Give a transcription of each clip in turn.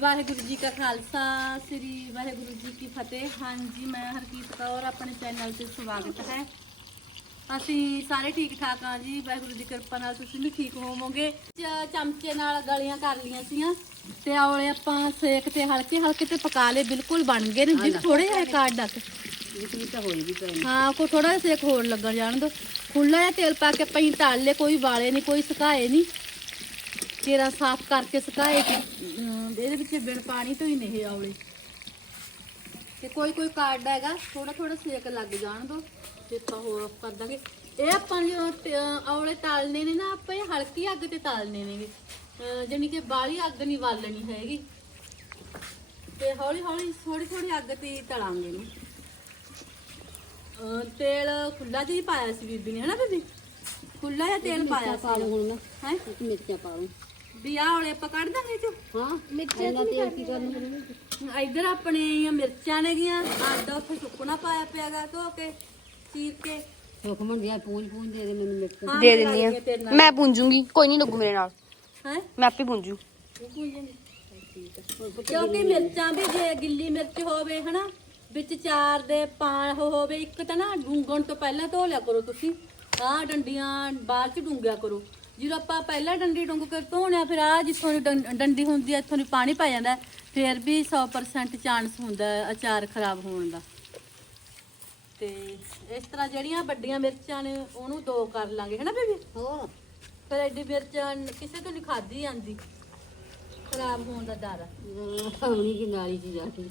ਵਾਹਿਗੁਰੂ ਜੀ ਕਾ ਖਾਲਸਾ ਸ੍ਰੀ ਵਾਹਿਗੁਰੂ ਜੀ ਕੀ ਫਤਿਹ। ਹਾਂਜੀ ਮੈਂ ਹਰਕੀਤ ਕੌਰ ਆਪਣੇ ਚੈਨਲ ਤੇ ਸਵਾਗਤ ਹੈ। ਅਸੀਂ ਸਾਰੇ ਠੀਕ ਠਾਕ ਹਾਂ ਜੀ। ਵਾਹਿਗੁਰੂ ਦੀ ਕਿਰਪਾ ਨਾਲ ਤੁਸੀਂ ਵੀ ਠੀਕ ਹੋਵੋਗੇ। ਚ- ਚਮਚੇ ਨਾਲ ਗਲੀਆਂ ਕਰ ਲੀਆਂ ਸੀਆਂ ਤੇ ਔਲੇ ਆਪਾਂ ਸੇਕ ਤੇ ਹਲਕੇ ਹਲਕੇ ਤੇ ਪਕਾ ਲਏ। ਬਿਲਕੁਲ ਬਣ ਗਏ ਨੇ। ਜੀ ਥੋੜੇ ਜਿਹਾ ਕਾਟ ਡੱਕ ਇਤਨੀ ਤਾਂ ਹੋਈ ਵੀ ਪਈ ਹਾਂ ਕੋ ਥੋੜਾ ਜਿਹਾ ਸੇਕ ਹੋਰ ਲੱਗਣ ਜਾਣ ਦੋ। ਖੁੱਲਾ ਜਿਹਾ ਤੇਲ ਪਾ ਕੇ ਆਪਾਂ ਹੀ ਤਲ ਲਏ। ਕੋਈ ਵਾਲੇ ਨਹੀਂ ਕੋਈ ਸੁਕਾਏ ਨਹੀਂ ਕੇਰਾ ਸਾਫ਼ ਕਰਕੇ ਸੁਕਾਏ ਅਮ, ਇਹਦੇ ਵਿੱਚ ਬਿਨ ਪਾਣੀ ਤੋਂ ਹੀ ਨਹੀਂ ਇਹ ਔਲੇ। ਤੇ ਕੋਈ ਕੋਈ ਕਾਰਡ ਹੈਗਾ ਥੋੜਾ ਥੋੜਾ ਸੇਕ ਲੱਗ ਜਾਣ ਦੋ ਤੇ ਆਪਾਂ ਹੋਰ ਕਰ ਦਾਂਗੇ। ਇਹ ਆਪਾਂ ਜੋ ਟ- ਔਲੇ ਤਾਲਨੇ ਨੇ ਨਾ ਆਪਾਂ ਇਹ ਹਲਕੀ ਅੱਗ ਤੇ ਤਾਲਨੇ ਨੇਗੇ। ਜਾਣੀ ਕਿ ਬਾਲੀ ਅੱਗ ਨਹੀਂ ਬਾਲਣੀ ਹੈਗੀ। ਤੇ ਹੌਲੀ ਹੌਲੀ ਥੋੜੀ ਥੋੜੀ ਅੱਗ ਤੇ ਤਲਾਂਗੇ ਅਹ ਤੇਲ ਖੁੱਲਾ ਜਿਹਾ ਪਾਇਆ ਸੀ ਬੀਬੀ ਨੇ ਹਨਾ ਬੀਬੀ? ਖੁੱਲਾ ਜਿਹਾ ਤੇਲ ਪਾਇਆ ਸੀ ਹੁਣ ਹੈ? ਮਿਰਚਾਂ ਪਾ ਲਓ। ਵੀ ਆਹ ਵਾਲੇ ਆਪਾਂ ਕੱਢ ਦਾਂਗੇ ਚੋ। ਹਾਂ। ਮਿਰਚਾਂ ਤੇਲ ਕੀ ਕਰਨਾ ਇੱਧਰ ਆਪਣੇ ਇਹ ਮਿਰਚਾਂ ਨੇਗੀਆਂ। ਆਡਾ ਉੱਥੇ ਸੁੱਕਣਾ ਪਾਇਆ ਪਿਆਗਾ ਧੋ ਕੇ ਚੀਰ ਕੇ। ਸੁਖਮਨ ਦਿਆ ਪੂੰਝ ਪੂੰਝ ਦੇ ਦੇ ਮੈਨੂੰ ਮਿਰਚਾਂ। ਹਾਂ, ਦੇ ਦਿੰਦੀ ਆ। ਨਾਲ। ਮੈਂ ਪੁੰਜੂਗੀ ਕੋਈ ਨਹੀਂ ਲੱਗੂ ਮੇਰੇ ਨਾਲ। ਹੈਂ? ਮੈਂ ਆਪੇ ਪੁੰਜੂ ਕਿਉਂਕਿ ਮਿਰਚਾਂ ਵੀ ਜੇ ਗਿੱਲੀ ਮਿਰਚ ਹੋਵੇ ਹਨਾ ਵਿੱਚ ਚਾਰ ਦੇ ਪਾਣ ਹੋਵੇ ਇੱਕ ਤਾਂ ਨਾ ਡੂੰਗਣ ਤੋਂ ਪਹਿਲਾਂ ਧੋ ਲਿਆ ਕਰੋ ਤੁਸੀਂ। ਆਹ ਡੰਡੀਆਂ ਬਾਅਦ ਚ ਡੂੰਗਿਆ ਕਰੋ। ਜਦੋਂ ਆਪਾਂ ਪਹਿਲਾਂ ਡੰਡੀ ਡੁੰਗ ਕੇ ਧੋਣਿਆ ਫਿਰ ਆ ਜਿੱਥੋਂ ਦੀ ਡੰ- ਡੰਡੀ ਹੁੰਦੀ ਹੈ ਇੱਥੋਂ ਦੀ ਪਾਣੀ ਪੈ ਜਾਂਦਾ ਹੈ, ਫਿਰ ਵੀ 100% ਚਾਂਸ ਹੁੰਦਾ ਹੈ ਅਚਾਰ ਖਰਾਬ ਹੋਣ ਦਾ। ਤੇ ਇਸ ਤਰ੍ਹਾਂ ਜਿਹੜੀਆਂ ਵੱਡੀਆਂ ਮਿਰਚਾਂ ਨੇ ਉਹਨੂੰ ਦੋ ਕਰ ਲਾਂਗੇ ਹਨਾ ਬੇਬੀ? ਹੋਰ। ਫਿਰ ਐਡੀ ਮਿਰਚਾਂ ਕਿਸੇ ਤੋਂ ਨਹੀਂ ਖਾਧੀ ਜਾਂਦੀ ਖਰਾਬ ਹੋਣ ਦਾ ਡਰ। ਆ ਹਮਣੀ ਕੀ ਨਾਲੀ ਚ ਜਾ ਕੇ।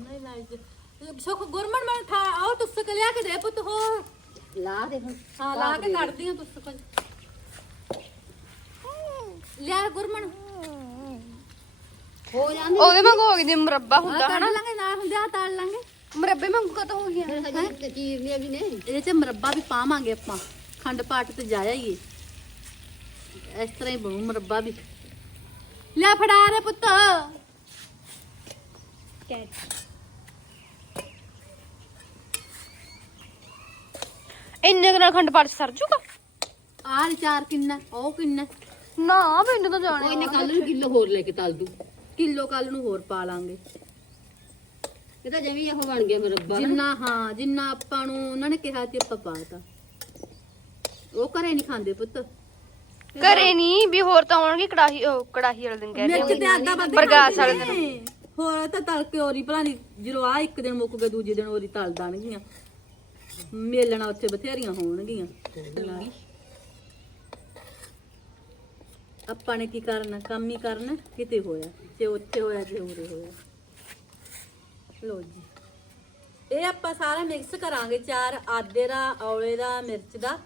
ਨਹੀਂ ਨਹੀਂ ਸੁਖ ਗੁਰਮਨ ਮੈਂ ਠਾ ਆਓ ਤੁਸਕ ਲਿਆ ਕੇ ਦੇ ਪੁੱਤ ਹੋ ਲਾ ਦੇ ਹੁਣ ਹਾਂ ਲਾ ਕੇ ਕੱਢਦੀ ਹਾਂ ਤੁਸਕ ਲਿਆ ਗੁਰਮਨ। ਹੋ ਜਾਂਦੇ ਉਹਦੇ ਵਾਂਗੂ ਹੋ ਗਈ ਜੇ ਮੁਰੱਬਾ ਹੁੰਦਾ ਹਨਾ। ਲਾਂਗੇ ਨਾ ਹੁੰਦੇ ਆ ਤਾਲ ਲਾਂਗੇ। ਮੁਰੱਬੇ ਵਾਂਗੂ ਕਦੋਂ ਹੋ ਗਿਆ ਫਿਰ ਹਜੇ ਤੇ ਚੀਰਨੀਆਂ ਵੀ ਨੇ। ਇਹਦੇ ਚ ਮਰੱਬਾ ਵੀ ਪਾਵਾਂਗੇ ਆਪਾਂ ਖੰਡ ਪਾਟ ਤੇ ਜਾਇਆ ਹੀ ਇਸ ਤਰ੍ਹਾਂ ਹੀ ਬਣੂ ਮਰੱਬਾ ਵੀ। ਲੈ ਫੜਾ ਰੇ ਪੁੱਤ। ਇੰਨੇ ਕੁ ਨਾਲ ਖੰਡ ਪਾਠ ਸਰ ਜੂਗਾ? ਆਹ ਚਾਰ ਕਿੰਨਾ ਉਹ ਕਿੰਨਾ? ਨਾ ਮੈਨੂੰ ਤਾਂ ਜਾਣੇ ਕੋਈ ਨਾ ਕੱਲ ਨੂੰ ਕਿਲੋ ਹੋਰ ਲੈ ਕੇ ਤਲ ਦੂ ਕਿਲੋ ਕੱਲ ਨੂੰ ਹੋਰ ਪਾ ਲਾਂਗੇ। ਇਹ ਤਾਂ ਜਿਵੇਂ ਇਹੋ ਬਣ ਗਿਆ ਮਰੱਬਾ ਨਾ। ਜਿੰਨਾ ਹਾਂ ਜਿੰਨਾ ਆਪਾਂ ਨੂੰ ਉਹਨਾਂ ਨੇ ਕਿਹਾ ਸੀ ਆਪਾਂ ਪਾਤਾ। ਉਹ ਘਰੇ ਨਹੀਂ ਖਾਂਦੇ ਪੁੱਤ। ਘਰੇ ਨਹੀਂ ਵੀ ਹੋਰ ਤਾਂ ਆਉਣਗੇ ਕੜਾਹੀ ਉਹ ਕੜਾਹੀ ਵਾਲੇ ਦਿਨ ਕਹਿੰਦੇ ਮਿਰਚ ਤੇ ਆਗਾ ਵੱਧ ਪ੍ਰਗਾਸ ਵਾਲੇ ਨੇ। ਹੋਰ ਤਾਂ ਤੜਕੇ ਹੋਰੀ ਭਲਾ ਨਹੀਂ ਜਦੋਂ ਆ ਇੱਕ ਦਿਨ ਮੁੱਕ ਗਿਆ ਦੂਜੇ ਦਿਨ ਹੋਰੀ ਤਲ ਦੇਣਗੀਆਂ। ਮੇਲਣਾ ਉੱਥੇ ਬਥੇਰੀਆਂ ਹੋਣਗੀਆਂ। ਆਪਾਂ ਨੇ ਕੀ ਕਰਨਾ? ਕੰਮ ਹੀ ਕਰਨਾ? ਕਿਤੇ ਹੋਇਆ? ਜੇ ਉੱਥੇ ਹੋਇਆ ਜੇ ਉਰੇ ਹੋਇਆ। ਲੋ ਜੀ। ਇਹ ਆਪਾਂ ਸਾਰਾ ਮਿਕਸ ਕਰਾਂਗੇ ਚਾਰ ਆਦੇ ਦਾ ਔਲੇ ਦਾ ਮਿਰਚ ਦਾ।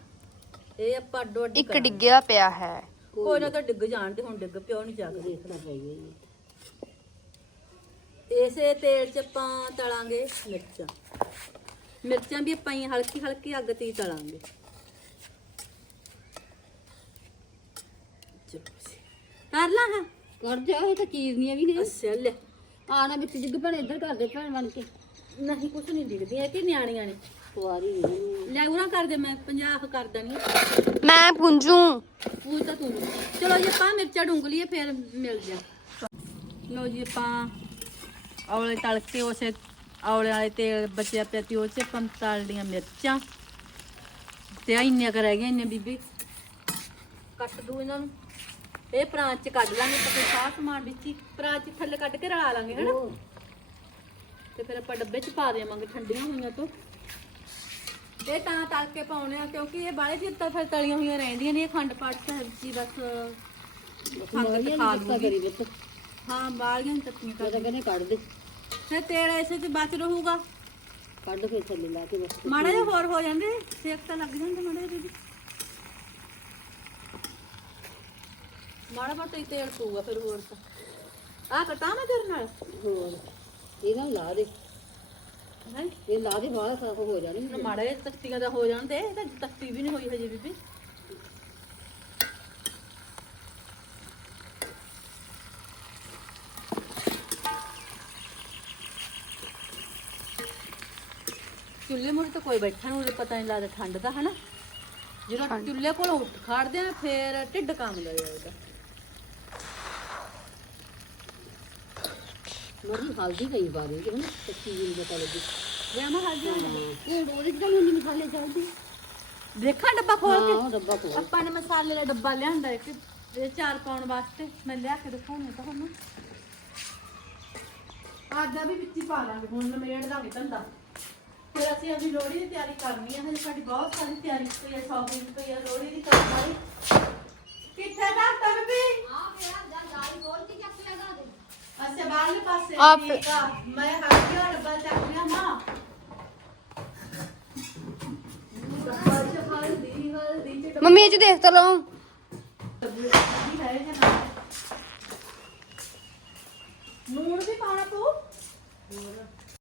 ਇਹ ਆਪਾਂ ਅੱਡੋ ਅੱਡ ਇੱਕ ਡਿੱਗਿਆ ਪਿਆ ਹੈ। ਕੋਈ ਨਾ ਤਾਂ ਡਿੱਗ ਜਾਣ ਤੇ ਹੁਣ ਡਿੱਗ ਪਿਓ ਨਹੀਂ ਜਾਗਦੇ ਦੇਖਣਾ ਪਈਗਾ ਇਸੇ ਤੇਲ ਚ ਆਪਾਂ ਤਲਾਂਗੇ ਮਿਰਚਾਂ। ਮਿਰਚਾਂ ਵੀ ਆਪਾਂ ਹੀ ਹਲਕੀ ਹਲਕੀ ਅੱਗ ਤੇ ਹੀ ਤਲਾਂਗੇ। ਕਰ ਲਾਂ ਹਾਂ। ਕਰ ਜਾ ਇਹ ਤਾਂ ਚੀਰਨੀਆਂ ਵੀ ਨੇ ਅੱਛਾ ਲੈ। ਆਣਾ ਵਿੱਚ ਜਿੱਗ ਭੈਣ ਇੱਧਰ ਕਰ ਦੇ ਭੈਣ ਬਣ ਕੇ। ਨਹੀਂ ਕੁਛ ਨਹੀਂ ਦਿਖਦੀਆਂ ਕਿ ਨਿਆਣੀਆਂ ਨੇ? ਕੁਆਰੀ ਲੈ ਉਹਨਾਂ ਕਰ ਦੇ ਮੈਂ 50 ਕਰ ਦਣੀ ਮੈਂ ਪੁੰਜੂ। ਪੂਛ ਤਾਂ ਤੂੰ। ਚਲੋ ਜੀ ਆਪਾਂ ਮਿਰਚਾਂ ਡੁੰਗ ਲਈਏ ਫਿਰ ਮਿਲ ਜਾ ਲਓ ਜੀ ਆਪਾਂ ਔਲੇ ਤਲ ਕੇ ਉਸੇ ਔਲੇ ਵਾਲੇ ਤੇਲ ਬਚਿਆ ਪਿਆ ਤੀ ਉਹ ਚ ਆਪਾਂ ਤਲ ਲੀਆਂ ਮਿਰਚਾਂ। ਤੇ ਆ ਇੰਨੀਆਂ ਕਰ ਰਹਿ ਗਈਆਂ ਇੰਨੇ ਬੀਬੀ। ਕੱਟ ਦੂ ਇਹਨਾਂ ਨੂੰ। ਇਹ ਪ੍ਰਾਂਚ ਚ ਕੱਢ ਲਾਂਗੇ ਤਾਂ ਸਾਰਾ ਸਮਾਨ ਵਿੱਚ ਹੀ ਪ੍ਰਾਂਚ ਥੱਲੇ ਕੱਢ ਕੇ ਰਲਾ ਲਾਂਗੇ ਹਨਾ? ਤੇ ਫਿਰ ਆਪਾਂ ਡੱਬੇ ਚ ਪਾ ਦੇਵਾਂਗੇ ਠੰਡੀਆਂ ਹੋਈਆਂ ਤੋਂ। ਇਹ ਤਾਂ ਤਲ ਕੇ ਪਾਉਣੇ ਆ ਕਿਉਂਕਿ ਇਹ ਬਾਲੇ ਚਿਰ ਤਾਂ ਫਿਰ ਤਲੀਆਂ ਹੋਈਆਂ ਰਹਿੰਦੀਆਂ ਨੇ ਇਹ ਖੰਡ ਪਾਠ ਸਬਜ਼ੀ ਬਸ। ਖੰਡ ਤੇ ਖਾ ਲੂਗੀ। ਹਾਂ ਬਾਲੀਆਂ ਤੱਕੀਆਂ ਕਰ ਕਹਿੰਦੇ ਕੱਢ ਦੇ। ਫਿਰ ਤੇਲ ਐਸੇ ਚ ਬਚ ਰਹੂਗਾ। ਕੱਢ ਕੇ ਥੱਲੇ ਲਾ ਕੇ ਬਸ। ਮਾੜਾ ਜਿਹਾ ਹੋਰ ਹੋ ਜਾਂਦੇ ਸੇਕ ਤਾਂ ਲੱਗ ਜਾਂਦਾ ਮਾੜਾ ਜਿਹਾ ਦੀਦੀ। ਮਾੜਾ ਮੋਟਾ ਹੀ ਤੇਲ ਪਊਗਾ ਫਿਰ ਹੋਰ ਤਾਂ। ਆ ਕਟਾ ਮੈਂ ਤੇਰੇ ਨਾਲ। ਹੋਰ ਇਹਨਾਂ ਨੂੰ ਲਾ ਦੇ। ਹੈ ਇਹ ਲਾ ਦੇ ਬਾਹਲਾ ਸਾਫ਼ ਹੋ ਜਾਣੀ। ਮਾੜਾ ਜਿਹਾ ਤੱਤੀਆਂ ਦਾ ਹੋ ਜਾਂਦੇ ਇਹ ਤਾਂ ਤੱਤੀ ਵੀ ਨਹੀਂ ਹੋਈ ਹਜੇ ਬੀਬੀ। ਤਾਂ ਕੋਈ ਬੈਠਾ ਨੂੰ ਪਤਾ ਨਹੀਂ ਲੱਗਦਾ ਠੰਡ ਦਾ ਹਨਾ? ਜਦੋਂ ਚੁੱਲ੍ਹੇ ਕੋਲੋਂ ਉੱਠ ਖੜਦੇ ਆ ਫੇਰ ਢਿੱਡ ਕੰਮ ਲੈ ਜਾਂਦਾ ਲੋਰੀ ਹਲਦੀ ਕਈ ਵਾਰ ਇਹ ਸੱਚੀ ਜੀ ਪਤਾ ਲੱਗੀ ਜਾਂ ਮੈਂ ਹਲਦੀ ਇਹ ਰੋਜ਼ ਕਿਦਾਂ ਹੁੰਦੀ ਮਸਾਲੇ ਚੱਲਦੀ। ਦੇਖਾਂ ਡੱਬਾ ਖੋਲ ਕੇ। ਆਪਾਂ ਨੇ ਮਸਾਲੇ ਦਾ ਡੱਬਾ ਲਿਆਂਦਾ ਇੱਕ ਇਹ ਚਾਰ ਪਾਉਣ ਵਾਸਤੇ। ਮੈਂ ਲਿਆ ਕੇ ਦਿਖਾਉਣੀ ਤੁਹਾਨੂੰ। ਅੱਜ ਦਾ ਵੀ ਵਿੱਚ ਪਾ ਲਾਂਗੇ ਹੁਣ ਨਮੇੜ ਦਾਂਗੇ ਧੰਦਾ। ਫਿਰ ਅਸੀਂ ਅਭੀ ਲੋਹੜੀ ਦੀ ਤਿਆਰੀ ਕਰਨੀ ਹੈ ਹਜੇ ਸਾਡੀ ਬਹੁਤ ਸਾਰੀ ਤਿਆਰੀ ਪਈ ਹੈ ਸ਼ਾਪਿੰਗ ਪਈ ਹੈ ਲੋਹੜੀ ਦੀ ਕਰਨ ਵਾਲੀ। ਕਿੱਥੇ ਦੇ ਅੱਛਾ ਬਾਹਰਲੇ ਪਾਸੇ ਆਪ- ਠੀਕ ਆ। ਮੈਂ ਹੱਥ ਦਾ ਡੱਬਾ ਚੱਕ ਲਿਆ ਮਾਂ ਚ ਹਲਦੀ ਹਲਦੀ ਚ ਮੰਮੀ ਇਹ ਚ ਦੇਖ ਤਾਂ ਲਓ। ਡੱਬੀ ਨੂਣ ਵੀ ਪਾਉਣਾ ਤੂੰ?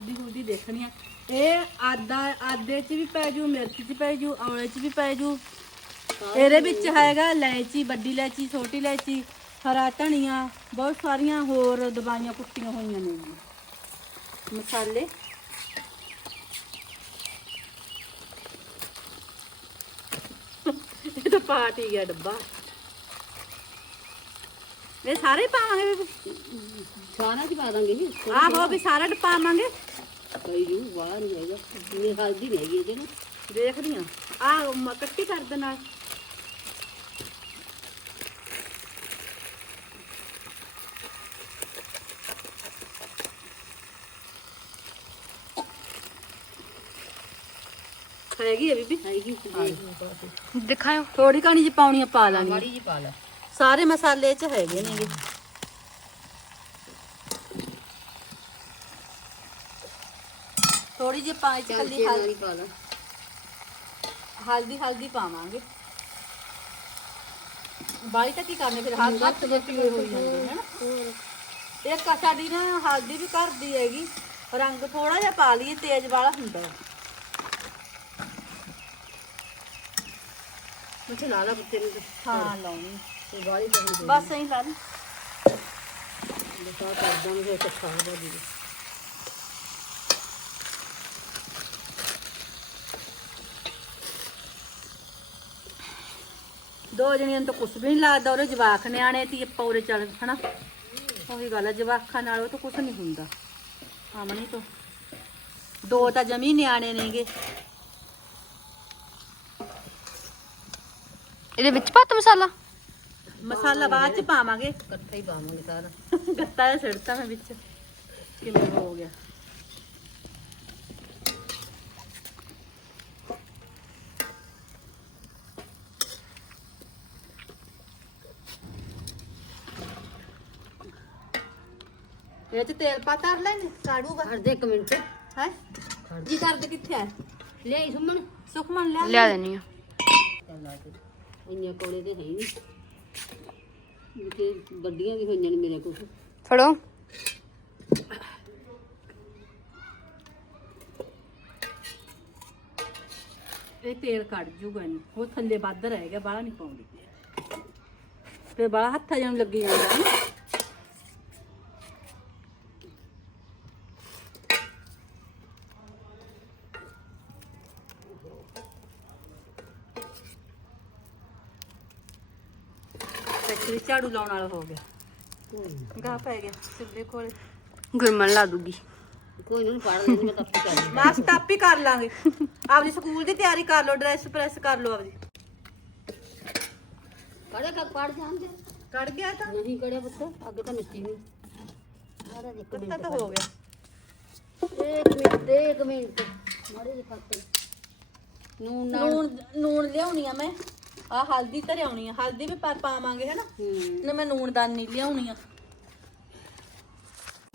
ਦੀ ਗੁੱਡੀ ਦੇਖਣੀ ਆ। ਇਹ ਆਦਾ ਆਦੇ ਚ ਵੀ ਪੈ ਜੂ ਮਿਰਚ ਚ ਪੈ ਜੂ ਚ ਵੀ ਪੈ ਜੂ ਇਹਦੇ ਵਿੱਚ ਹੈਗਾ ਇਲਾਇਚੀ ਵੱਡੀ ਇਲਾਇਚੀ ਛੋਟੀ ਇਲਾਇਚੀ ਹਰਾ ਧਨੀਆ ਬਹੁਤ ਸਾਰੀਆਂ ਹੋਰ ਦਵਾਈਆਂ ਕੁੱਟੀਆਂ ਹੋਈਆਂ ਨੇ ਜੀ। ਮਸਾਲੇ ਇਹ ਤਾਂ ਪਾਟ ਹੀ ਗਿਆ ਡੱਬਾ ਇਹ ਸਾਰੇ ਪਾਵਾਂਗੇ? ਸਾਰਾ ਚ ਪਾ ਦਾਂਗੇ ਆਹੋ ਵੀ ਸਾਰਾ ਪਾਵਾਂਗੇ ਕਈ ਜੂ ਬਾਹਰ ਨਹੀਂ ਹੈਗਾ। ਜਿਵੇਂ ਹਲਦੀ ਨਹੀਂ ਹੈਗੀ ਇਹਦੇ ਨਾ ਦੇਖਦੀ ਆ ਆ ਕੱਟੀ ਕਰ ਦੇ ਨਾਲ। ਹੈਗੀ ਆ ਬੀਬੀ? ਹੈਗੀ ਦਿਖਾਓ ਥੋੜੀ ਕਣੀ ਚ ਪਾਉਣੀ ਆ ਪਾ ਲਾਂਗੇ। ਮਾੜੀ ਜੀ ਪਾ ਲੈ। ਸਾਰੇ ਮਸਾਲੇ ਚ ਹੈਗੇ ਨੇਗੇ। ਥੋੜੀ ਜਿਹੀ ਪਾ ਚ ਕੱਲੀ ਕੇ ਨਾਲ ਹਲ- ਹੀ ਪਾ ਲੈ ਹਲਦੀ ਹਲਦੀ ਪਾਵਾਂਗੇ। ਬਾਈ ਤਾਂ ਕੀ ਕਰਨੇ ਫਿਰ ਹੱਥ ਹੱਥ ਪੀਲੇ ਹੋਈ ਜਾਂਦੇ ਨੇ। ਹਨਾ ਇੱਕ ਸਾਡੀ ਨਾ ਹਲਦੀ ਵੀ ਘਰ ਦੀ ਹੈਗੀ ਰੰਗ ਥੋੜਾ ਜਿਹਾ ਪਾ ਲਈਏ ਤੇਜ਼ ਵਾਲਾ ਹੁੰਦਾ ਹੈ। ਮੁੱਠੇ ਲਾ ਲਾ ਬੱਤੇ ਨੂੰ ਹਾਂ ਲਾਉਣੀ। ਤੇ ਕਰਨੀ ਬਸ ਐਂ ਲਾ ਲਈ ਬਸਾ ਕਰ ਦਾਂਗੇ ਫਿਰ ਇਕੱਠਾ ਹੋ ਜਾਊਗੀ ਦੋ ਜਣੀਆਂ ਨੂੰ ਤਾਂ ਕੁਛ ਵੀ ਨਹੀਂ ਲੱਗਦਾ ਉਹਦੇ ਜਵਾਕ ਨਿਆਣੇ ਤੀ ਆਪਾਂ ਉਰੇ ਚੱਲ ਹਨਾ? ਉਹੀ ਗੱਲ ਹੈ ਜਵਾਕਾਂ ਨਾਲ ਉਹ ਤਾਂ ਕੁਛ ਨਹੀਂ ਹੁੰਦਾ। ਆਮਣੀ ਤੋਂ। ਦੋ ਤਾਂ ਜਮੀ ਨਿਆਣੇ ਨੇਗੇ। ਇਹਦੇ ਵਿੱਚ ਪੱਤ ਮਸਾਲਾ? ਮਸਾਲਾ ਬਾਅਦ ਚ ਪਾਵਾਂਗੇ। ਇਕੱਠਾ ਹੀ ਪਾਵਾਂਗੇ ਸਾਰਾ। ਗੱਤਾ ਸਿੜਤਾ ਮੈਂ ਵਿੱਚ। ਕਿਵੇਂ ਹੋ ਗਿਆ? ਤੇਲ ਪਾ ਧਰ ਲੈਣੇ? ਕਾੜੂਗਾ। ਹਰ ਦੇ ਇੱਕ ਮਿੰਟ। ਹੈ? ਜੀ ਕਰਦੇ ਕਿੱਥੇ ਆ ਲਿਆਈ ਸੁਮਣ ਸੁਖਮਨ ਲਿਆ ਲਿਆ ਦੇਣੀ ਆ। ਇੰਨੀਆਂ ਕੋਲੇ ਤੇ ਹੈ ਹੀ ਨਹੀਂ। ਕਿ ਵੱਡੀਆਂ ਵੀ ਹੋਈਆਂ ਨੇ ਮੇਰੇ ਕੋਲ। ਫੜੋ। ਇਹ ਤੇਲ ਕੱਢ ਜੂਗਾ ਨਹੀਂ ਉਹ ਥੱਲੇ ਵੱਧ ਰਹਿ ਗਿਆ ਬਾਹਲਾ ਨਹੀਂ ਪਾਉਂਦੀ। ਫਿਰ ਬਾਹਲਾ ਹੱਥਾਂ ਜਾਂ ਲੱਗੀ ਜਾਂਦਾ ਝਾੜੂ ਲਾਉਣ ਵਾਲਾ ਹੋ ਗਿਆ। ਗਾਹ ਪੈ ਗਿਆ ਸਿੱਧੇ ਕੋਲੇ। ਗੁਰਮਨ ਲਾ ਦੂਗੀ। ਕੋਈ ਨੂੰ ਪੜ ਲੈਂਦੀ ਮੈਂ ਤਾਂ ਆਪੇ ਕਰ ਲੂੰ ਮਾਸਕ ਟਾਪ ਹੀ ਕਰ ਲਾਂਗੇ। ਆਪਦੀ ਸਕੂਲ ਦੀ ਤਿਆਰੀ ਕਰ ਲਓ ਡਰੈਸ ਪ੍ਰੈਸ ਕਰ ਲਓ ਆਪਦੀ। ਕੜੇ ਕਾ ਪੜ ਜਾਂਦੇ ਕੱਢ ਗਿਆ ਤਾਂ? ਨਹੀਂ ਕੜਿਆ ਪੁੱਤ ਅੱਗੇ ਤਾਂ ਮਿੱਟੀ ਨਹੀਂ ਮਾੜਾ ਕੁੱਤਾ ਤਾਂ ਹੋ ਗਿਆ। ਇੱਕ ਮਿੰਟ ਇੱਕ ਮਿੰਟ। ਮਾੜੇ ਜਿਹੇ ਖਾਤੇ ਨੂਨ ਨਾਲ। ਨੂਣ ਨੂਣ ਲਿਆਉਣੀ ਆ ਮੈਂ। ਆ ਹਲਦੀ ਧਰਿਆਉਣੀ ਆ। ਹਲਦੀ ਵੀ ਪਾ ਪਾਵਾਂਗੇ ਹੈਨਾ? ਹੂੰ। ਨਾ ਮੈਂ ਨੂਣ ਦਾਨੀ ਲਿਆਉਣੀ ਆ।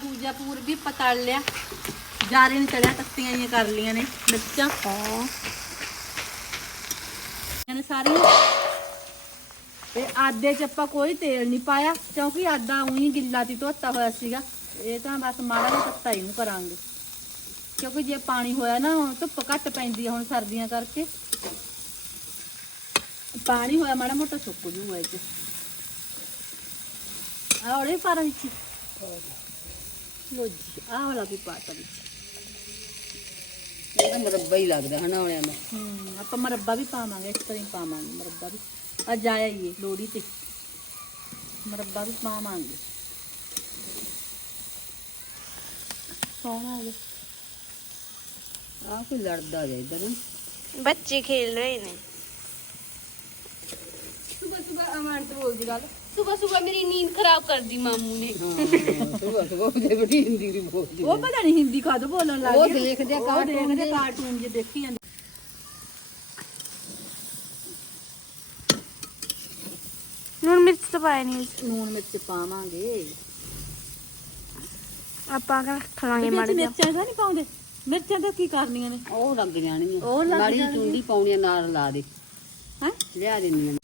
ਦੂਜਾ ਪੂਰ ਵੀ ਪਤਲ ਲਿਆ। ਜਾਰੇ ਨੇ ਚੜਿਆ ਤੱਤੀਆਂ ਜੀਆਂ ਕਰ ਲੀਆਂ ਨੇ ਮਿਰਚਾਂ। ਹਾਂ। ਨੇ ਸਾਰੀਆਂ। ਤੇ ਆਦੇ ਚ ਆਪਾਂ ਕੋਈ ਤੇਲ ਨਹੀਂ ਪਾਇਆ ਕਿਉਂਕਿ ਆਦਾ ਉਹੀ ਗਿੱਲਾ ਤੀ ਧੋਤਾ ਹੋਇਆ ਸੀਗਾ। ਇਹ ਤਾਂ ਬਸ ਮਾੜਾ ਜਿਹਾ ਤੱਤਾ ਹੀ ਨੂੰ ਕਰਾਂਗੇ। ਕਿਉਂਕਿ ਜੇ ਪਾਣੀ ਹੋਇਆ ਨਾ ਧੁੱਪ ਘੱਟ ਪੈਂਦੀ ਆ ਹੁਣ ਸਰਦੀਆਂ ਕਰਕੇ। ਪਾਣੀ ਹੋਇਆ ਮਾੜਾ ਮੋਟਾ ਸੁੱਕ ਜੂਗਾ ਇਹ ਚ। ਆਹ ਉਹਦੇ ਪਾਰਾਂ ਵਿੱਚ। ਲੋ ਜੀ ਆਹ ਵਾਲਾ ਵੀ ਪਾਤਾ ਵਿੱਚ। ਇਹ ਤਾਂ ਮਰੱਬਾ ਹੀ ਲੱਗਦਾ ਹਨਾ ਵਾਲਿਆਂ ਦਾ। ਹੂੰ ਆਪਾਂ ਮਰੱਬਾ ਵੀ ਪਾਵਾਂਗੇ ਇਸ ਤਰ੍ਹਾਂ ਹੀ ਪਾਵਾਂਗੇ ਮਰੱਬਾ ਵੀ। ਅੱਜ ਆਇਆ ਹੀ ਲੋੜੀ ਤੇ। ਮਰੱਬਾ ਵੀ ਪਾਵਾਂਗੇ। ਕੌਣ ਆ ਗਿਆ। ਆਹ ਕੋਈ ਲੜਦਾ ਜਾ ਇਧਰ। ਬੱਚੇ ਖੇਲ ਰਹੇ ਨੇ। ਗੱਲ। ਸਵੇਰ ਸਵੇਰ ਮੇਰੀ ਨੀਂਦ ਖਰਾਬ ਕਰ ਦੀ ਮਾਮੂ ਨੇ। ਹਾਂ ਸੁਬਾ ਸੁਬਾ ਉਹਦੇ ਬੜੀ ਹਿੰਦੀ ਦੀ ਬੋਲਦੀ ਉਹ ਪਤਾ ਨਹੀਂ ਹਿੰਦੀ ਕਦ ਬੋਲਣ ਲੱਗ ਉਹ ਗਈ। ਦੇਖਦੇ ਆ ਉਹ ਕਾਰਟੂਨ ਦੇਖਦੇ ਜੇ। ਕਾਰਟੂਨ ਜੇ ਦੇਖੀ ਜਾਂਦੇ। ਨੂਨ ਮਿਰਚ ਤਾਂ ਪਾਇਆ ਨਹੀਂ ਨੂਨ ਮਿਰਚ ਪਾਵਾਂਗੇ। ਆਪਾਂ ਮਾੜੇ ਜਿਹਾ। ਮਿਰਚਾਂ ਤਾਂ ਨਹੀਂ ਪਾਉਂਦੇ? ਮਿਰਚਾਂ ਤਾਂ ਕੀ ਕਰਨੀਆਂ ਨੇ? ਉਹ ਲੱਗ ਜਾਣਗੀਆਂ ਉਹ ਲੱਗ ਮਾੜੀ। ਚੁੰਡੀ ਪਾਉਣੀ ਨਾਲ ਲਾ ਦੇ। ਹੈ? ਲਿਆ ਦਿੰਦੀ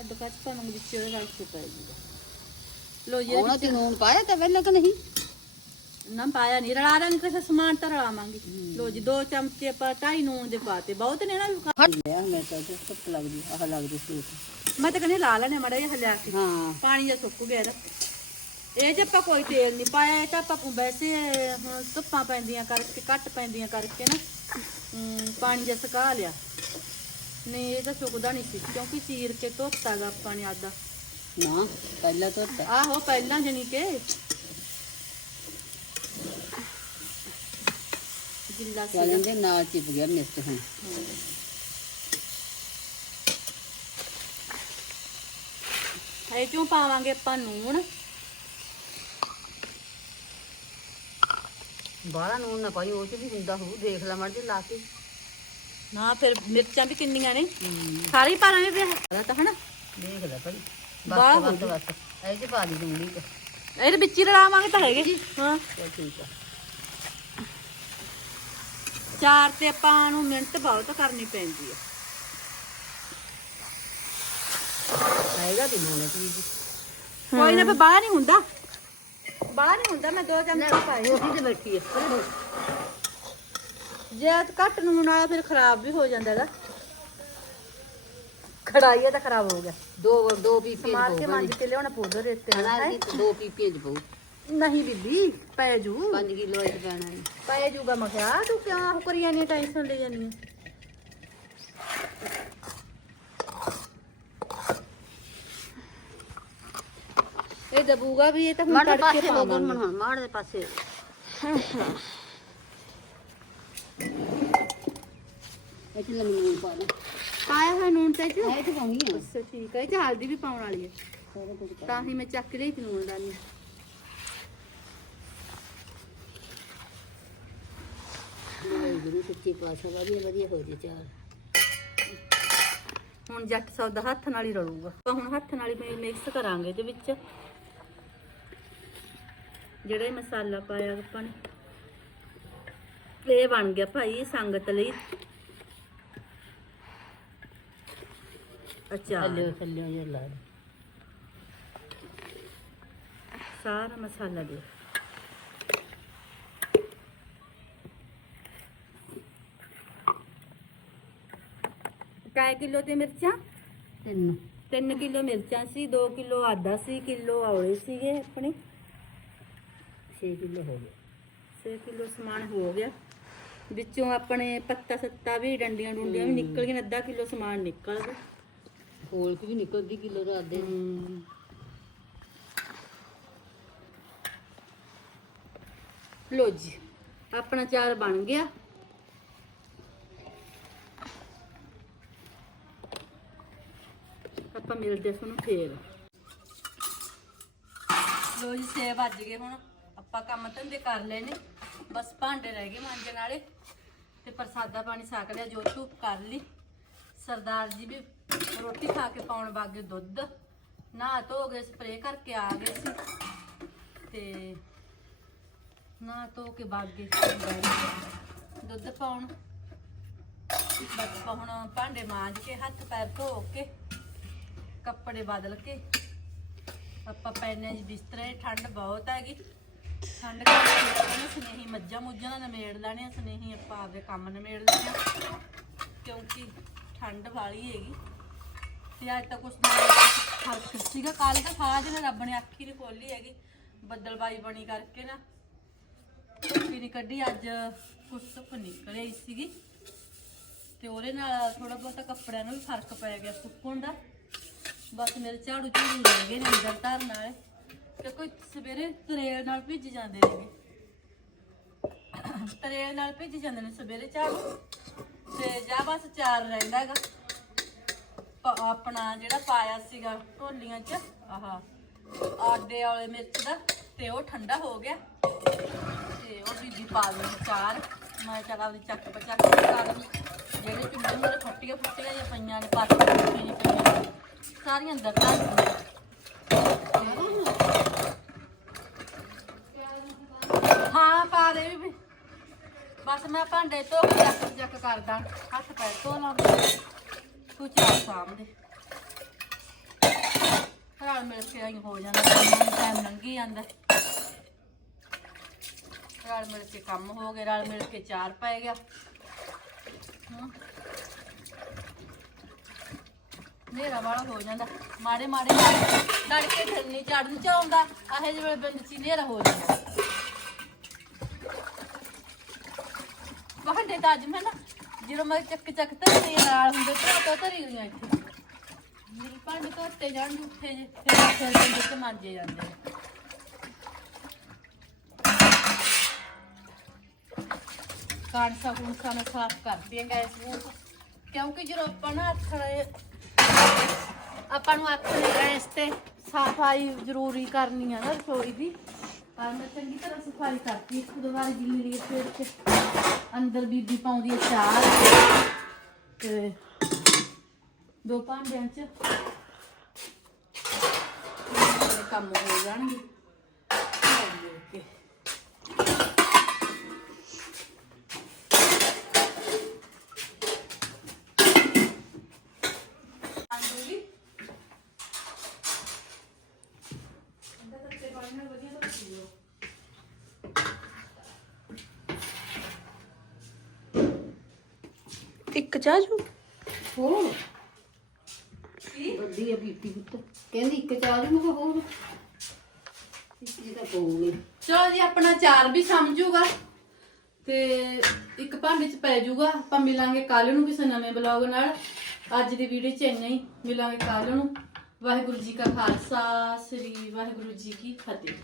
ਅੱਡ ਕੱਚ ਪਾਵਾਂਗੇ ਵਿੱਚ ਉਹਦੇ ਨਾਲ ਤੇ ਪੈ ਜੂਗਾ ਲੋ ਜੀ ਉਹਨਾਂ ਤੇ ਨੂਨ ਪਾਇਆ ਤਾਂ ਪਹਿਲਾਂ ਕਿ ਨਹੀਂ? ਨਾ ਪਾਇਆ ਨਹੀਂ ਰਲਾ ਦਾਂਗੇ ਕਿਸੇ ਸਮਾਨ ਤਾਂ ਰਲਾਵਾਂਗੇ। ਲੋ ਜੀ ਦੋ ਚਮਚੇ ਆਪਾਂ ਢਾਈ ਨੂਨ ਦੇ ਪਾਤੇ ਬਹੁਤ ਨੇ ਨਾ ਵੀ ਖਾ- ਲਿਆ ਮੈਂ ਤਾਂ ਤੇ ਸੁੱਕ ਲੱਗਦੀ ਆਹ ਲੱਗਦੀ ਸੀ। ਮੈਂ ਤਾਂ ਕਹਿੰਦੀ ਲਾ ਲੈਣੇ ਮੜਾ ਜਿਹਾ ਹਲਿਆ ਕੇ। ਹਾਂ। ਪਾਣੀ ਜਿਹਾ ਸੁੱਕ ਗਿਆ ਇਹਦਾ। ਇਹ ਜੇ ਆਪਾਂ ਕੋਈ ਤੇਲ ਨਹੀਂ ਪਾਇਆ ਇਹ ਤਾਂ ਆਪਾਂ ਵੈਸੇ ਹੁਣ ਧੁੱਪਾਂ ਪੈਂਦੀਆਂ ਕਰਕੇ ਘੱਟ ਪੈਂਦੀਆਂ ਕਰਕੇ ਨਾ ਅਮ, ਪਾਣੀ ਜਿਹਾ ਸੁਕਾ ਲਿਆ। ਨਹੀਂ ਇਹ ਤਾਂ ਸੁੱਕਦਾ ਨਹੀਂ ਸੀ ਕਿਉਂਕਿ ਚੀਰ ਕੇ ਧੋਤਾ ਗਾ ਆਪਾਂ ਨੇ ਆਦਾ ਨਾ ਪਹਿਲਾਂ ਤਾਂ ਆਹੋ ਪਹਿਲਾਂ ਜਣੀ ਕਿ ਗਿੱਲਾ ਸੀ ਜਾਂਦੇ ਨਾਲ ਚਿਪ ਗਿਆ ਮਿਰਚ ਹੁਣ। ਇਹ ਚੋਂ ਪਾਵਾਂਗੇ ਆਪਾਂ ਨੂਣ। ਬਾਹਲਾ ਨੂਨ ਨਾ ਪਾਈ ਉਹ ਚ ਵੀ ਹੁੰਦਾ ਹੋਊ ਦੇਖ ਲੈ ਮੜ ਜੇ ਲਾ ਕੇ। ਨਾ ਫਿਰ ਮਿਰਚਾਂ ਵੀ ਕਿੰਨੀਆਂ ਨੇ। ਹੂੰ ਸਾਰੀ ਪਾ ਲਾਂਗੇ ਫਿਰ। ਤਾਂ ਹਨਾ। ਦੇਖ ਲੈ ਭਾਈ। ਬਾਹਲਾ ਬਸ ਬਸ ਬਸ ਇਹ ਚ ਪਾ ਦੀ ਦੂੰਗੀ ਤੇ। ਇਹਦੇ ਵਿੱਚ ਹੀ ਰਲਾਵਾਂਗੇ ਤਾਂ ਹੈਗੇ। ਹਾਂ। ਚੱਲ ਠੀਕ ਆ। ਚਾਰ ਤੇ ਆਪਾਂ ਨੂੰ ਮਿਹਨਤ ਬਹੁਤ ਕਰਨੀ ਪੈਂਦੀ ਆ। ਆਏਗਾ ਤੇ ਨੂਨ ਚੀਜ਼। ਕੋਈ ਨਾ ਫਿਰ ਬਾਹਰ ਨਹੀਂ ਹੁੰਦਾ। ਬਾਹਰ ਨਹੀਂ ਹੁੰਦਾ ਮੈਂ ਦੋ ਚਮਚੇ ਪਾਏ ਰੋਟੀ ਤੇ ਬੈਠੀ ਹੈ ਜੇ ਘੱਟ ਨੂਣ ਵਾਲਾ ਫਿਰ ਖਰਾਬ ਵੀ ਹੋ ਜਾਂਦਾ ਹੈਗਾ। ਕੜਾਈ ਤਾਂ ਖਰਾਬ ਹੋ ਗਿਆ। ਦੋ ਦੋ ਪੀਪੇ ਮਾਰ ਕੇ ਮੰਜ ਕੇ ਲਿਆਉਣਾ ਪਾਊਡਰ ਰੇਤੇ ਨਾਲ ਹੈਂ? ਦੋ ਪੀਪੇ ਚ ਪਾਉ ਨਹੀਂ ਬੀਬੀ ਪੈ ਜੂ। 5 ਕਿਲੋ ਇਹ ਪੈਣਾ ਹੈ ਪੈ ਜੂਗਾ ਮੈਂ ਕਿਹਾ ਤੂੰ ਕਿਉਂ ਉਹ ਕਰੀ ਜਾਨੀ ਟੈਨਸ਼ਨ ਲਈ ਜਾਨੀ ਆਂ? ਇਹ ਦਬੂਗਾ ਵੀ ਇਹ ਤਾਂ ਹੁਣ ਮਾੜੇ ਤੜਕੇ ਪਾਸੇ ਹੋ ਪਾਵਾਂਗੇ। ਮਾੜੇ ਦੇ ਪਾਸੇ। ਇਹ ਚ ਲੰਮੀ ਪਾ ਦੇ। ਪਾਇਆ ਹੋਇਆ ਨੂਨ ਤੇ ਚ ਇਹ ਤੇ ਪਾਉਣੀ ਆ। ਅੱਛਾ ਠੀਕ ਹੈ ਇਹ ਚ ਹਲਦੀ ਵੀ ਪਾਉਣ ਵਾਲੀ ਹੈ ਸਾਰਾ ਕੁਝ ਪਾ ਤਾਂ ਹੀ ਮੈਂ ਚੱਕ ਲਈ ਸੀ ਨੂਨ ਦਾ ਨਹੀਂ ਦੇ ਗੁਰੂ ਸੱਚੇ ਪਾਤਸ਼ਾਹ ਵਧੀਆ ਵਧੀਆ ਹੋ ਜੇ ਚਾਰ ਹੁਣ ਜੱਟ ਸੌਦਾ ਹੱਥ ਨਾਲ ਹੀ ਰਲੂਗਾ। ਆਪਾਂ ਹੁਣ ਹੱਥ ਨਾਲ ਹੀ ਮਿਕਸ ਕਰਾਂਗੇ ਇਹਦੇ ਵਿੱਚ। ਜਿਹੜਾ ਇਹ ਮਸਾਲਾ ਪਾਇਆ ਆਪਾਂ ਨੇ। ਇਹ ਬਣ ਗਿਆ ਭਾਈ ਸੰਗਤ ਲਈ। ਅੱਛਾ। ਥੱਲੇ ਥੱਲੇ ਜੇ ਲਾ ਦੇ। ਸਾਰਾ ਮਸਾਲਾ ਦੇ। ਕਾਇ ਕਿਲੋ ਤੇ ਮਿਰਚਾਂ? ਤਿੰਨ। 3 ਕਿਲੋ ਮਿਰਚਾਂ ਸੀ 2 ਕਿਲੋ ਆਦਾ ਸੀ ਕਿਲੋ ਔਲੇ ਸੀਗੇ ਆਪਣੇ। 6 ਕਿਲੋ ਹੋ ਗਏ। 6 ਕਿਲੋ ਸਮਾਨ ਹੋ ਗਿਆ। ਵਿੱਚੋਂ ਆਪਣੇ ਪੱਤਾ ਸੱਤਾ ਵੀ ਡੰਡੀਆਂ ਡੁੰਡੀਆਂ ਵੀ ਨਿਕਲ ਗਈਆਂ ਅੱਧਾ ਕਿਲੋ ਸਮਾਨ ਨਿਕਲ ਗਿਆ। ਕੋਲ ਵੀ ਨਿਕਲਦੀ ਕਿਲੋ ਦਾ। ਅੱਧੇ ਲੋ ਜੀ, ਆਪਣਾ ਚਾਰ ਬਣ ਗਿਆ। ਆਪਾਂ ਮਿਲਦੇ ਤੁਹਾਨੂੰ ਫੇਰ। ਲੋ ਜੀ 6 ਵੱਜ ਗਏ ਹੁਣ। ਆਪਾਂ ਕੰਮ ਧੰਦੇ ਕਰ ਲਏ ਨੇ। ਬਸ ਭਾਂਡੇ ਰਹਿ ਗਏ ਮਾਂਜਣ ਵਾਲੇ। ਤੇ ਪ੍ਰਸਾਦਾ ਪਾਣੀ ਸਾਕ ਲਿਆ ਜੋ ਕਰ ਲਈ। ਸਰਦਾਰ ਜੀ ਵੀ ਰੋਟੀ ਖਾ ਕੇ ਪਾਉਣ ਵਾਗੇ ਦੁੱਧ। ਨਹਾ ਧੋ ਗਏ ਸਪਰੇ ਕਰਕੇ ਆ ਗਏ ਸੀ। ਤੇ ਨਹਾ ਧੋ ਕੇ ਬਾਗੇ ਦੁੱਧ ਪਾਉਣ। ਬਸ ਹੁਣ ਭਾਂਡੇ ਮਾਂਜ ਕੇ, ਹੱਥ ਪੈਰ ਧੋ ਕੇ, ਕੱਪੜੇ ਬਦਲ ਕੇ ਆਪਾਂ ਪੈਨੇ ਜੀ ਬਿਸਤਰੇ, ਠੰਡ ਬਹੁਤ ਹੈਗੀ। ਠੰਡ ਕਰਕੇ ਸਨੇਹੀ ਮੱਝਾਂ ਮੁੱਝਾਂ ਦਾ ਨਮੇੜ ਲੈਣੇ ਆ, ਸਨੇਹੀ ਆਪਾਂ ਆਪਦੇ ਕੰਮ ਨਮੇੜ ਲੈਣੇ ਕਿਉਂਕਿ ਠੰਡ ਵਾਲੀ ਹੈਗੀ। ਤੇ ਅੱਜ ਤਾਂ ਕੁਛ ਫ਼ਰਕ ਸੀਗਾ। ਕੱਲ ਤਾਂ ਸਾਰਾ ਦਿਨ ਰੱਬ ਨੇ ਅੱਖੀ ਨਹੀਂ ਖੋਲੀ ਹੈਗੀ। ਬੱਦਲਬਾਈ ਬਣੀ ਕਰਕੇ ਨਾ। ਧੁੱਪੀ ਕੱਢੀ, ਅੱਜ ਕੁਛ ਧੁੱਪ ਨਿਕਲ ਆਈ ਸੀਗੀ। ਤੇ ਉਹਦੇ ਨਾਲ ਥੋੜਾ ਬਹੁਤਾ ਕੱਪੜਿਆਂ ਨੂੰ ਵੀ ਫ਼ਰਕ ਪੈ ਗਿਆ ਸੁੱਕਣ ਦਾ। ਬਸ ਮੇਰੇ ਝਾੜੂ ਝੂੜੂ ਰਹਿ ਗਏ ਨੇ ਅੰਦਰ ਧਰਨ ਵਾਲੇ। ਕਿਉਂਕਿ ਸਵੇਰੇ ਤਰੇਲ ਨਾਲ ਭਿੱਜ ਜਾਂਦੇ ਨੇ ਤਰੇਲ ਨਾਲ ਭਿੱਜ ਜਾਂਦੇ ਨੇ ਸਵੇਰੇ ਝਾੜੂ। ਤੇ ਜਾਂ ਬਸ ਚਾਰ ਰਹਿੰਦਾ ਹੈਗਾ। ਪ- ਆਪਣਾ ਜਿਹੜਾ ਪਾਇਆ ਸੀਗਾ ਢੋਲੀਆਂ 'ਚ ਆਹ ਆਡੇ ਵਾਲੇ ਮਿਰਚ ਦਾ ਤੇ ਉਹ ਠੰਡਾ ਹੋ ਗਿਆ। ਤੇ ਉਹ ਬੀਬੀ ਪਾ ਲਈ ਚਾਰ ਮੈਂ ਚਲ ਆਪਦੀ ਚੱਕ ਪਚਾ ਕੇ ਕਰ ਲਈ। ਜਿਹੜੇ ਚੁੱਲ੍ਹੇ ਮੇਰੇ ਫੱਟੀਆਂ ਫੁੱਟੀਆਂ ਜਿਹੀਆਂ ਪਈਆਂ ਨੇ ਪਾਸੇ ਫੁੱਟੀਆਂ ਜਿਹੀਆਂ ਪਈਆਂ ਨੇ, ਸਾਰੀਆਂ ਅੰਦਰ ਧਰ ਦਿੰਦੀਆਂ ਹਾਂ ਪਾ ਦੇ ਵੀ ਬਸ ਮੈਂ ਭਾਂਡੇ ਧੋ ਕੇ ਚੱਕ ਚੱਕ ਕਰਦਾ। ਹੱਥ ਪੈਰ ਧੋ ਲਾਂ। ਤੂੰ ਚਾਹ ਸਾਹਮਣੇ ਰਲ ਮਿਲ ਕੇ ਆਈ ਹੋ ਜਾਂਦਾ ਟਾਈਮ ਲੰਘੀ ਜਾਂਦਾ। ਰਲ ਮਿਲ ਕੇ ਕੰਮ ਹੋ ਗਿਆ ਰਲ ਮਿਲ ਕੇ ਚਾਰ ਪੈ ਗਿਆ। ਨੇਰਾ ਵਾਲਾ ਹੋ ਜਾਂਦਾ। ਮਾੜੇ ਮਾੜੇ ਲੜਕੇ ਫਿਰਨੀ ਚੜਨ ਚ ਆਉਂਦਾ ਆਹੇ ਜਿਵੇਂ ਬਿੰਦ ਚ ਨੇਰਾ ਹੋ ਜਾਂਦਾ। ਵਾਹਡੇ ਤਾਂ ਅੱਜ ਮੈਂ ਨਾ ਜਦੋਂ ਮੈਂ ਚੱਕ ਚੱਕ ਧਰਨੇ ਨਾਲ ਹੁੰਦੇ ਤੇ ਤਾਂ ਧਰੀ ਗਈਆਂ ਇੱਥੇ। ਮੇਰੇ ਭਾਂਡੇ ਧੋਤੇ ਜਾਣ ਉੱਥੇ ਜੇ ਫਿਰ ਫਿਰ ਬੰਦੇ ਤੇ ਮਾਂਜੇ ਜਾਂਦੇ ਨੇ ਕਾਂਸਾ ਕੁੰਸਾ ਮੈਂ ਸਾਫ਼ ਕਰਦੀ ਹਾਂ ਗੈਸ ਨੂੰ। ਕਿਉਂਕਿ ਜਦੋਂ ਆਪਾਂ ਨਾ ਹੱਥ ਆਪਾਂ ਨੂੰ ਹੱਥ ਗੈਸ ਤੇ ਸਫ਼ਾਈ ਜ਼ਰੂਰੀ ਕਰਨੀ ਆ ਨਾ ਰਸੋਈ ਦੀ। ਪਰ ਮੈਂ ਚੰਗੀ ਤਰ੍ਹਾਂ ਸਫ਼ਾਈ ਕਰਤੀ ਇੱਕ ਦੋ ਵਾਰ ਗਿੱਲੀ ਰੀਤ ਫੇਰ ਕੇ ਅੰਦਰ ਬੀਬੀ ਪਾਉਂਦੀ ਹੈ ਚਾਰ ਤੇ ਦੋ ਭਾਂਡਿਆਂ ਚ ਕੰਮ ਹੋ ਜਾਣਗੇ। ਰਲ ਵਧੀਆ ਤਾਂ ਪੀਓ ਇੱਕ ਚਾਜੂ ਹੋਰ? ਕੀ ਵੱਡੀ ਆ ਬੀਪੀ ਪੁੱਤ। ਕਹਿੰਦੀ ਇੱਕ ਚਾਰ ਨੂੰ ਕਿਹਾ ਹੋਰ? ਇੱਕ ਜੀ ਤਾਂ ਪਊਗੀ ਚਲੋ ਜੀ ਆਪਣਾ ਚਾਰ ਵੀ ਸਮਝੂਗਾ ਤੇ ਇੱਕ ਭਾਂਡੇ ਚ ਪੈ ਜਾਊਗਾ ਆਪਾਂ ਮਿਲਾਂਗੇ ਕੱਲ ਨੂੰ ਕਿਸੇ ਨਵੇਂ ਬਲੌਗ ਨਾਲ। ਅੱਜ ਦੀ ਵੀਡੀਓ ਚ ਇੰਨਾ ਹੀ। ਮਿਲਾਂਗੇ ਕੱਲ ਨੂੰ। ਵਾਹਿਗੁਰੂ ਜੀ ਕਾ ਖਾਲਸਾ ਸ੍ਰੀ ਵਾਹਿਗੁਰੂ ਜੀ ਕੀ ਫਤਿਹ।